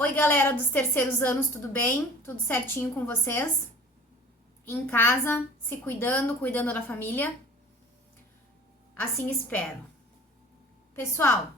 Oi, galera dos terceiros anos, tudo bem? Tudo certinho com vocês? Em casa, se cuidando da família? Assim espero. Pessoal,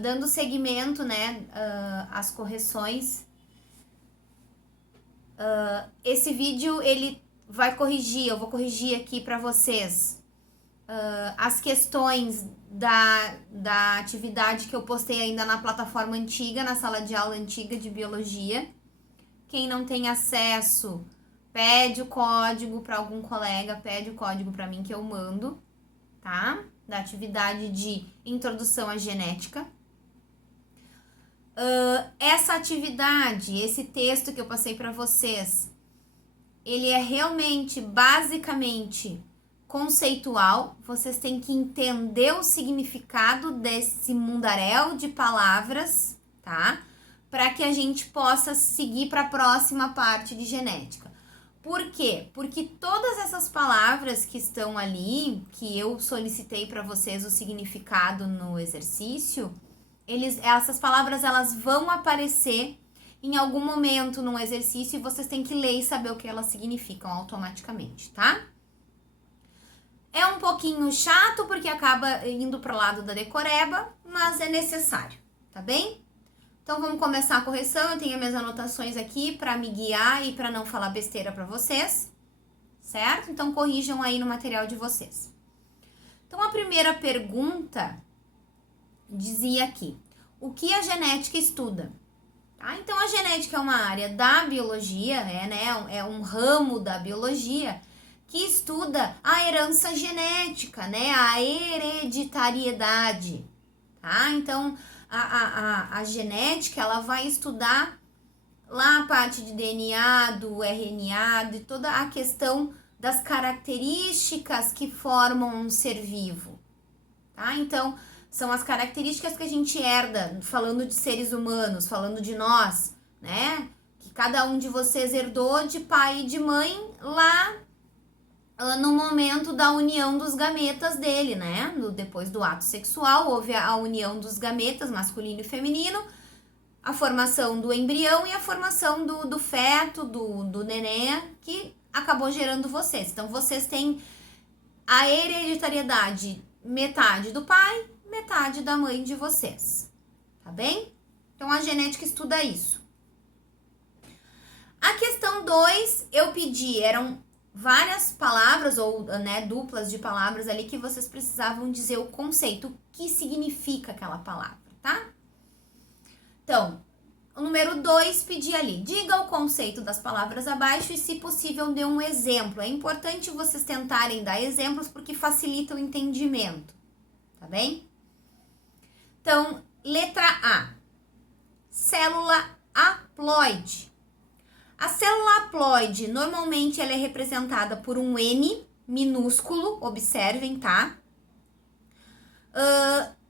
dando seguimento, né, às correções, esse vídeo ele vai corrigir, eu vou corrigir aqui para vocês as questões da atividade que eu postei ainda na plataforma antiga, na sala de aula antiga de biologia. Quem não tem acesso, pede o código para algum colega, pede o código para mim que eu mando, tá? Da atividade de introdução à genética. Essa atividade, esse texto que eu passei para vocês, ele é realmente, basicamente, conceitual. Vocês têm que entender o significado desse mundaréu de palavras, tá? Para que a gente possa seguir para a próxima parte de genética. Por quê? Porque todas essas palavras que estão ali, que eu solicitei para vocês o significado no exercício, essas palavras elas vão aparecer em algum momento num exercício e vocês têm que ler e saber o que elas significam automaticamente, tá? É um pouquinho chato porque acaba indo pro lado da decoreba, mas é necessário, tá bem? Então vamos começar a correção. Eu tenho minhas anotações aqui para me guiar e para não falar besteira para vocês, certo? Então corrijam aí no material de vocês. Então a primeira pergunta dizia aqui: o que a genética estuda? Tá? Então a genética é uma área da biologia, né? É um ramo da biologia que estuda a herança genética, né? A hereditariedade, tá? Então a genética ela vai estudar lá a parte de DNA, do RNA, de toda a questão das características que formam um ser vivo, tá? Então, são as características que a gente herda, falando de seres humanos, falando de nós, né? Que cada um de vocês herdou de pai e de mãe lá no momento da união dos gametas dele, né? Depois do ato sexual, houve a união dos gametas, masculino e feminino, a formação do embrião e a formação do feto, do neném, que acabou gerando vocês. Então, vocês têm a hereditariedade, metade do pai, metade da mãe de vocês, tá bem? Então, a genética estuda isso. A questão 2, eu pedi, eram várias palavras ou, né, duplas de palavras ali que vocês precisavam dizer o conceito, o que significa aquela palavra, tá? Então, o número 2 pedi ali, diga o conceito das palavras abaixo e, se possível, dê um exemplo. É importante vocês tentarem dar exemplos porque facilita o entendimento, tá bem? Então, letra A, célula haploide. A célula haploide, normalmente, ela é representada por um N minúsculo, observem, tá?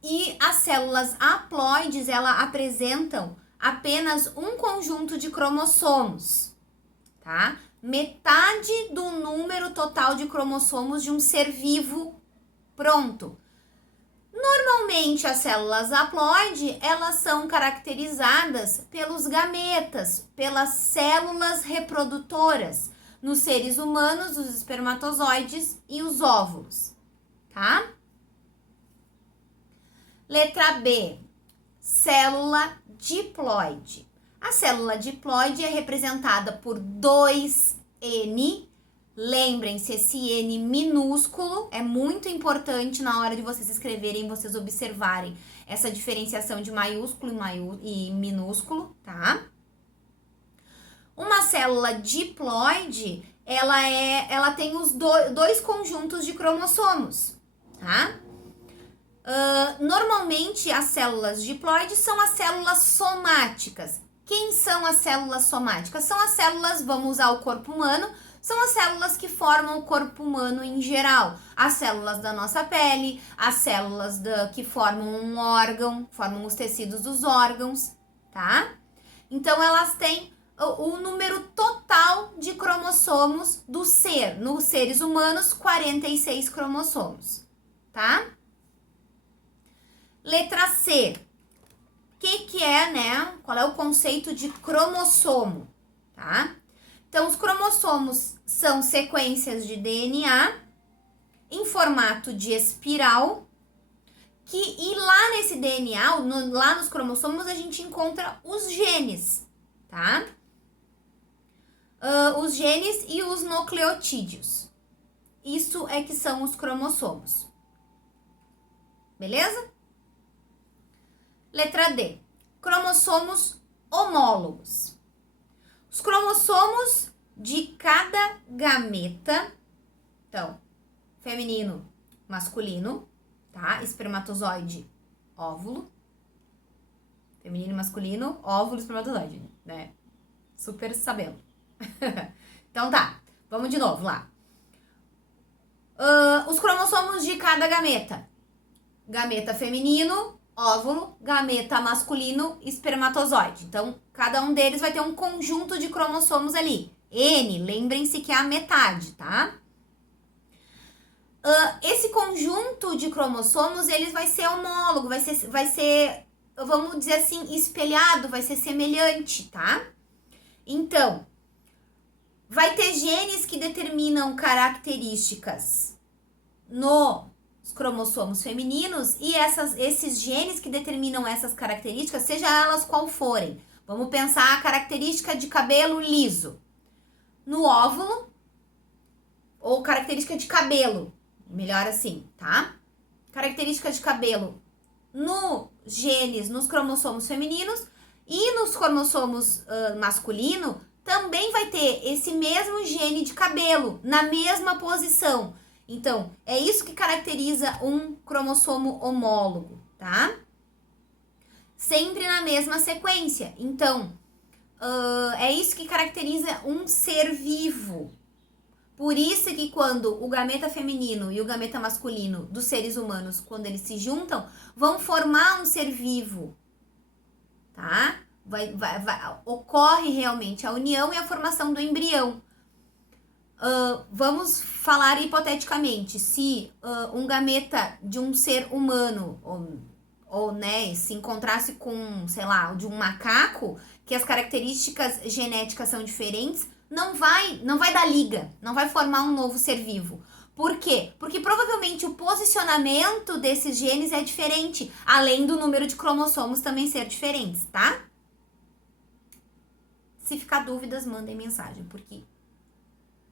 E as células haploides, elas apresentam apenas um conjunto de cromossomos, tá? Metade do número total de cromossomos de um ser vivo pronto. Normalmente, as células haploide, elas são caracterizadas pelos gametas, pelas células reprodutoras, nos seres humanos, os espermatozoides e os óvulos, tá? Letra B, célula diploide. A célula diploide é representada por 2N. Lembrem-se, esse N minúsculo é muito importante na hora de vocês escreverem, vocês observarem essa diferenciação de maiúsculo e minúsculo, tá? Uma célula diploide, ela tem os dois conjuntos de cromossomos, tá? Normalmente, as células diploides são as células somáticas. Quem são as células somáticas? São as células, vamos usar o corpo humano, são as células que formam o corpo humano em geral. As células da nossa pele, as células que formam um órgão, formam os tecidos dos órgãos, tá? Então, elas têm o número total de cromossomos do ser. Nos seres humanos, 46 cromossomos, tá? Letra C. O que é, né? Qual é o conceito de cromossomo, tá? Então, os cromossomos são sequências de DNA em formato de espiral, e lá nesse DNA, lá nos cromossomos, a gente encontra os genes, tá? Os genes e os nucleotídeos. Isso é que são os cromossomos. Beleza? Letra D. Cromossomos homólogos. Os cromossomos de cada gameta, então, feminino, masculino, tá? Espermatozoide, óvulo. Feminino e masculino, óvulo, espermatozoide, né? Super sabendo. Então tá, vamos de novo lá. Os cromossomos de cada gameta. Gameta feminino, óvulo, gameta masculino, espermatozoide. Então, cada um deles vai ter um conjunto de cromossomos ali. N, lembrem-se que é a metade, tá? Esse conjunto de cromossomos, eles vai ser homólogo, vai ser, vamos dizer assim, espelhado, vai ser semelhante, tá? Então, vai ter genes que determinam características nos cromossomos femininos e esses genes que determinam essas características, seja elas qual forem. Vamos pensar a característica de cabelo liso no óvulo ou característica de cabelo, melhor assim, tá? Característica de cabelo nos genes, nos cromossomos femininos e nos cromossomos masculino, também vai ter esse mesmo gene de cabelo na mesma posição. Então, é isso que caracteriza um cromossomo homólogo, tá? Sempre na mesma sequência. Então, é isso que caracteriza um ser vivo. Por isso que quando o gameta feminino e o gameta masculino dos seres humanos, quando eles se juntam, vão formar um ser vivo, tá? Ocorre realmente a união e a formação do embrião. Vamos falar hipoteticamente, se um gameta de um ser humano, ou né, se encontrasse com, sei lá, de um macaco, que as características genéticas são diferentes, não vai dar liga, não vai formar um novo ser vivo. Por quê? Porque provavelmente o posicionamento desses genes é diferente, além do número de cromossomos também ser diferentes, tá? Se ficar dúvidas, mandem mensagem, porque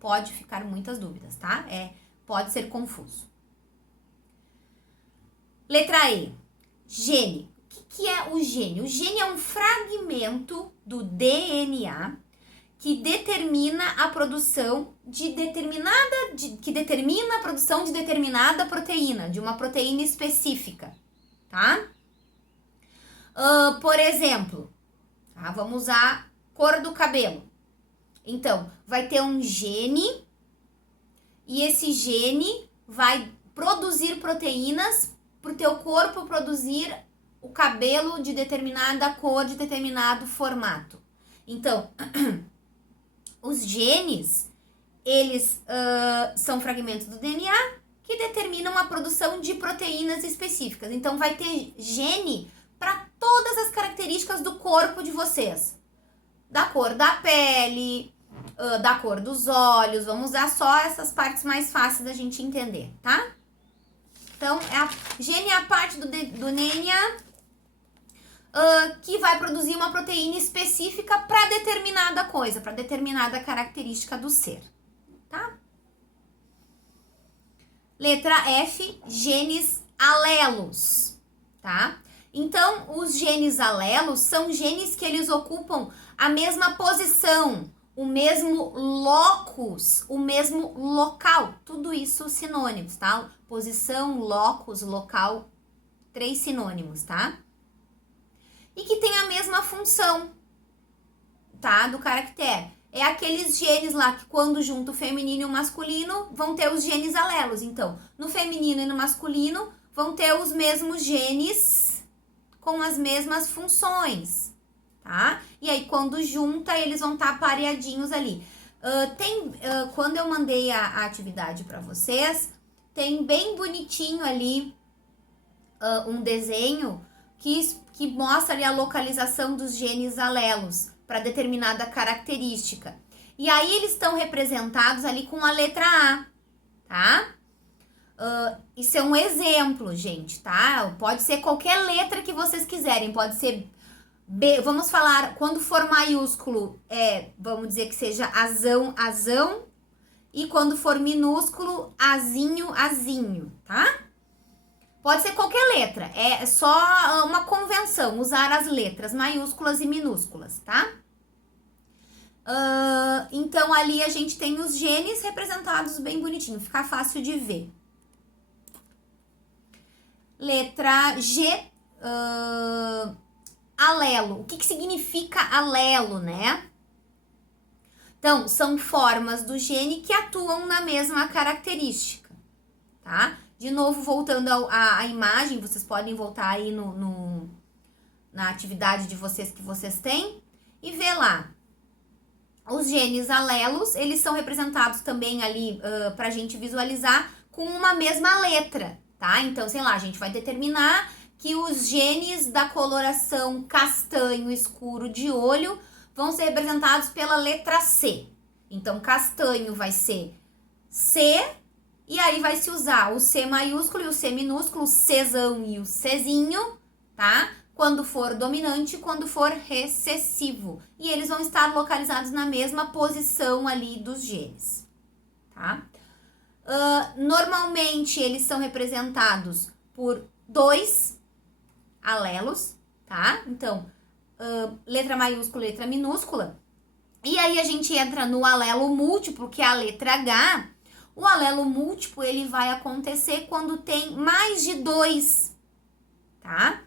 pode ficar muitas dúvidas, tá? Pode ser confuso. Letra E. Gene. O que é o gene? O gene é um fragmento do DNA que determina a produção que determina a produção de determinada proteína, de uma proteína específica, tá? Por exemplo, tá? Vamos usar cor do cabelo. Então, vai ter um gene e esse gene vai produzir proteínas para o teu corpo produzir o cabelo de determinada cor, de determinado formato. Então, os genes, eles são fragmentos do DNA que determinam a produção de proteínas específicas. Então, vai ter gene para todas as características do corpo de vocês. Da cor da pele, da cor dos olhos. Vamos usar só essas partes mais fáceis da gente entender, tá? Então, gene é a parte do DNA que vai produzir uma proteína específica para determinada coisa, para determinada característica do ser, tá? Letra F, genes alelos, tá? Então, os genes alelos são genes que eles ocupam a mesma posição, o mesmo locus, o mesmo local. Tudo isso sinônimos, tá? Posição, locus, local, 3 sinônimos, tá? E que tem a mesma função, tá? Do caractere. É aqueles genes lá que quando junto o feminino e o masculino vão ter os genes alelos. Então, no feminino e no masculino vão ter os mesmos genes com as mesmas funções, tá? E aí, quando junta, eles vão estar pareadinhos ali. Quando eu mandei a atividade para vocês, tem bem bonitinho ali um desenho que mostra ali a localização dos genes alelos para determinada característica. E aí eles estão representados ali com a letra A, tá? Isso é um exemplo, gente, tá? Pode ser qualquer letra que vocês quiserem, pode ser B, vamos falar, quando for maiúsculo, vamos dizer que seja azão, azão, e quando for minúsculo, azinho, azinho, tá? Pode ser qualquer letra, é só uma convenção, usar as letras maiúsculas e minúsculas, tá? Então, ali a gente tem os genes representados bem bonitinho, fica fácil de ver. Letra G, alelo. O que significa alelo, né? Então, são formas do gene que atuam na mesma característica, tá? De novo, voltando à imagem, vocês podem voltar aí na atividade de vocês que vocês têm e ver lá. Os genes alelos, eles são representados também ali pra gente visualizar com uma mesma letra, tá? Então, sei lá, a gente vai determinar que os genes da coloração castanho escuro de olho vão ser representados pela letra C. Então, castanho vai ser C, e aí vai se usar o C maiúsculo e o C minúsculo, o Czão e o Czinho, tá? Quando for dominante, quando for recessivo. E eles vão estar localizados na mesma posição ali dos genes, tá? Normalmente, eles são representados por 2 alelos, tá? Então, letra maiúscula, letra minúscula. E aí a gente entra no alelo múltiplo, que é a letra H. O alelo múltiplo, ele vai acontecer quando tem mais de 2, tá?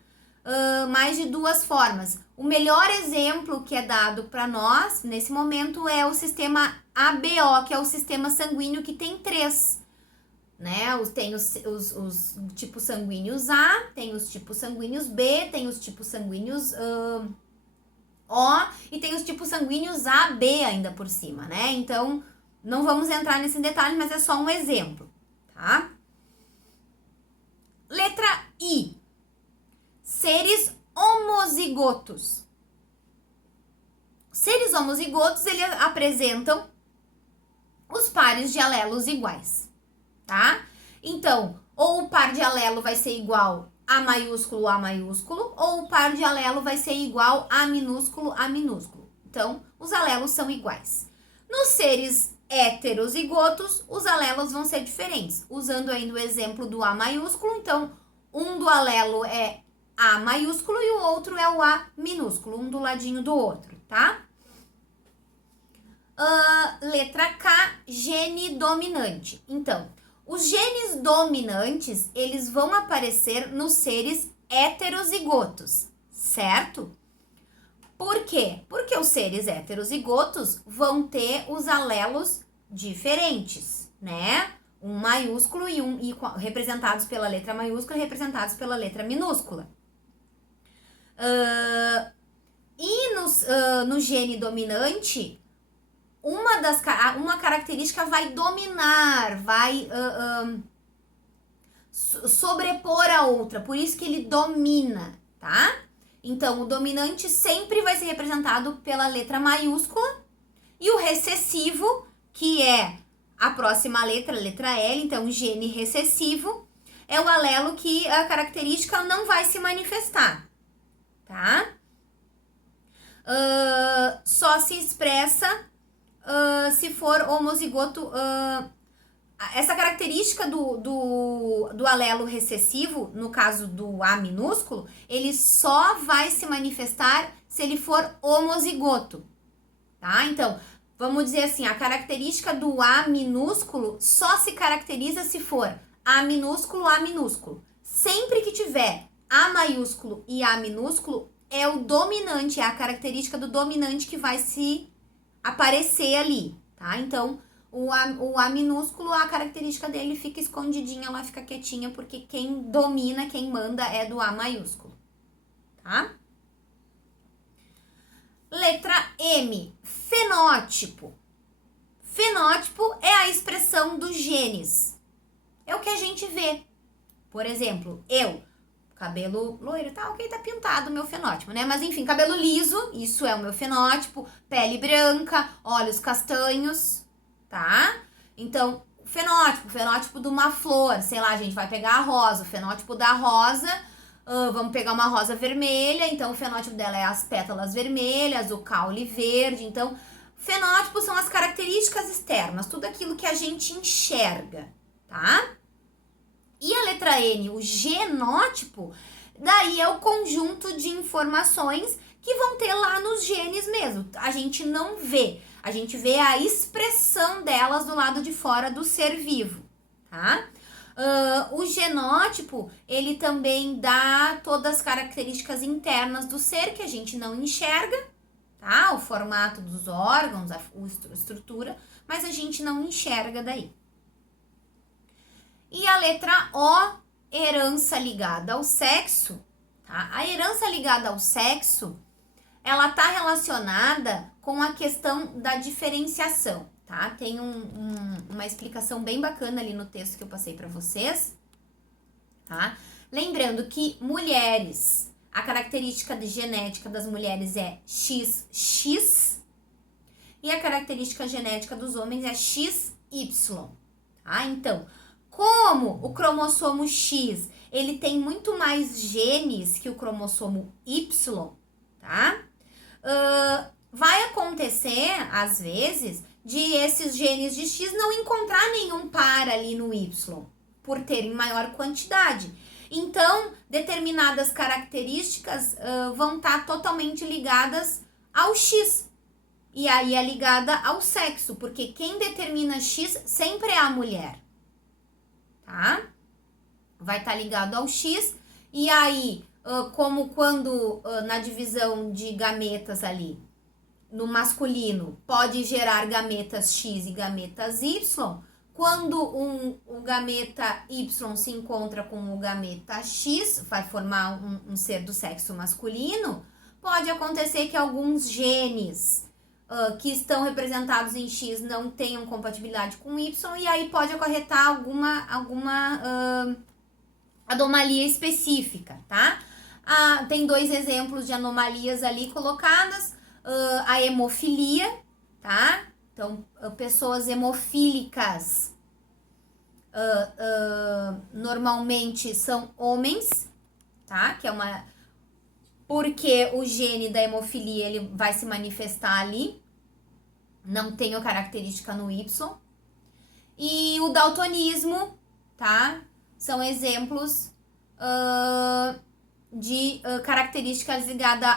Mais de 2 formas. O melhor exemplo que é dado para nós, nesse momento, é o sistema ABO, que é o sistema sanguíneo que tem 3, né? Tem os tipos sanguíneos A, tem os tipos sanguíneos B, tem os tipos sanguíneos O e tem os tipos sanguíneos AB ainda por cima, né? Então, não vamos entrar nesse detalhe, mas é só um exemplo, tá? Letra I. Seres homozigotos. Seres homozigotos, eles apresentam os pares de alelos iguais, tá? Então, ou o par de alelo vai ser igual A maiúsculo, A maiúsculo, ou o par de alelo vai ser igual A minúsculo, A minúsculo. Então, os alelos são iguais. Nos seres heterozigotos, os alelos vão ser diferentes. Usando ainda o exemplo do A maiúsculo, então, um do alelo é A maiúsculo e o outro é o A minúsculo, um do ladinho do outro, tá? Letra K, gene dominante. Então, os genes dominantes, eles vão aparecer nos seres heterozigotos, certo? Por quê? Porque os seres heterozigotos vão ter os alelos diferentes, né? Um maiúsculo e representados pela letra maiúscula e representados pela letra minúscula. No gene dominante, uma característica vai dominar, vai sobrepor a outra, por isso que ele domina, tá? Então, o dominante sempre vai ser representado pela letra maiúscula e o recessivo, que é a próxima letra, a letra L, então gene recessivo, é o alelo que a característica não vai se manifestar, tá? Só se expressa se for homozigoto. Essa característica do alelo recessivo, no caso do A minúsculo, ele só vai se manifestar se ele for homozigoto, tá? Então, vamos dizer assim, a característica do A minúsculo só se caracteriza se for A minúsculo, A minúsculo. Sempre que tiver A maiúsculo e A minúsculo, é o dominante, é a característica do dominante que vai se aparecer ali, tá? Então, o A minúsculo, a característica dele fica escondidinha, ela fica quietinha, porque quem domina, quem manda é do A maiúsculo, tá? Letra M, fenótipo. Fenótipo é a expressão dos genes. É o que a gente vê. Por exemplo, eu, cabelo loiro, tá ok, tá pintado o meu fenótipo, né? Mas enfim, cabelo liso, isso é o meu fenótipo, pele branca, olhos castanhos, tá? Então, fenótipo de uma flor, sei lá, a gente vai pegar a rosa, o fenótipo da rosa, vamos pegar uma rosa vermelha, então o fenótipo dela é as pétalas vermelhas, o caule verde, então fenótipos são as características externas, tudo aquilo que a gente enxerga, tá? E a letra N, o genótipo, daí é o conjunto de informações que vão ter lá nos genes mesmo. A gente não vê, a gente vê a expressão delas do lado de fora do ser vivo, tá? O genótipo, ele também dá todas as características internas do ser que a gente não enxerga, tá? O formato dos órgãos, a estrutura, mas a gente não enxerga daí. E a letra O, herança ligada ao sexo, tá? A herança ligada ao sexo, ela tá relacionada com a questão da diferenciação, tá? Tem uma explicação bem bacana ali no texto que eu passei para vocês, tá? Lembrando que mulheres, a característica de genética das mulheres é XX e a característica genética dos homens é XY, tá? Então, como o cromossomo X, ele tem muito mais genes que o cromossomo Y, tá? Vai acontecer, às vezes, de esses genes de X não encontrar nenhum par ali no Y, por terem maior quantidade. Então, determinadas características vão estar totalmente ligadas ao X. E aí é ligada ao sexo, porque quem determina X sempre é a mulher. Tá? Vai estar ligado ao X, e aí, como quando na divisão de gametas ali, no masculino, pode gerar gametas X e gametas Y, quando o gameta Y se encontra com o gameta X, vai formar um ser do sexo masculino, pode acontecer que alguns genes que estão representados em X não tenham compatibilidade com Y, e aí pode acarretar alguma anomalia específica, tá? Tem 2 exemplos de anomalias ali colocadas, a hemofilia, tá? Então, pessoas hemofílicas normalmente são homens, tá? Que é uma... Porque o gene da hemofilia, ele vai se manifestar ali, não tem a característica no Y. E o daltonismo, tá? São exemplos de características ligadas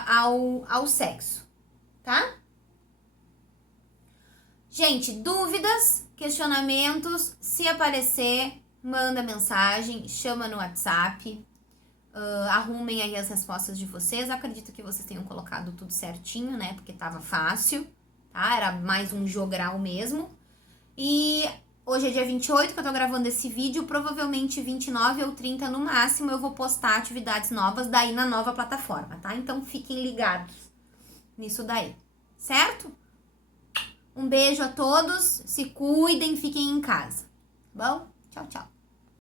ao sexo, tá? Gente, dúvidas, questionamentos, se aparecer, manda mensagem, chama no WhatsApp. Arrumem aí as respostas de vocês. Acredito que vocês tenham colocado tudo certinho, né? Porque tava fácil, tá? Era mais um jogral mesmo. E hoje é dia 28 que eu tô gravando esse vídeo. Provavelmente 29 ou 30 no máximo eu vou postar atividades novas daí na nova plataforma, tá? Então fiquem ligados nisso daí, certo? Um beijo a todos, se cuidem, fiquem em casa, tá bom? Tchau, tchau.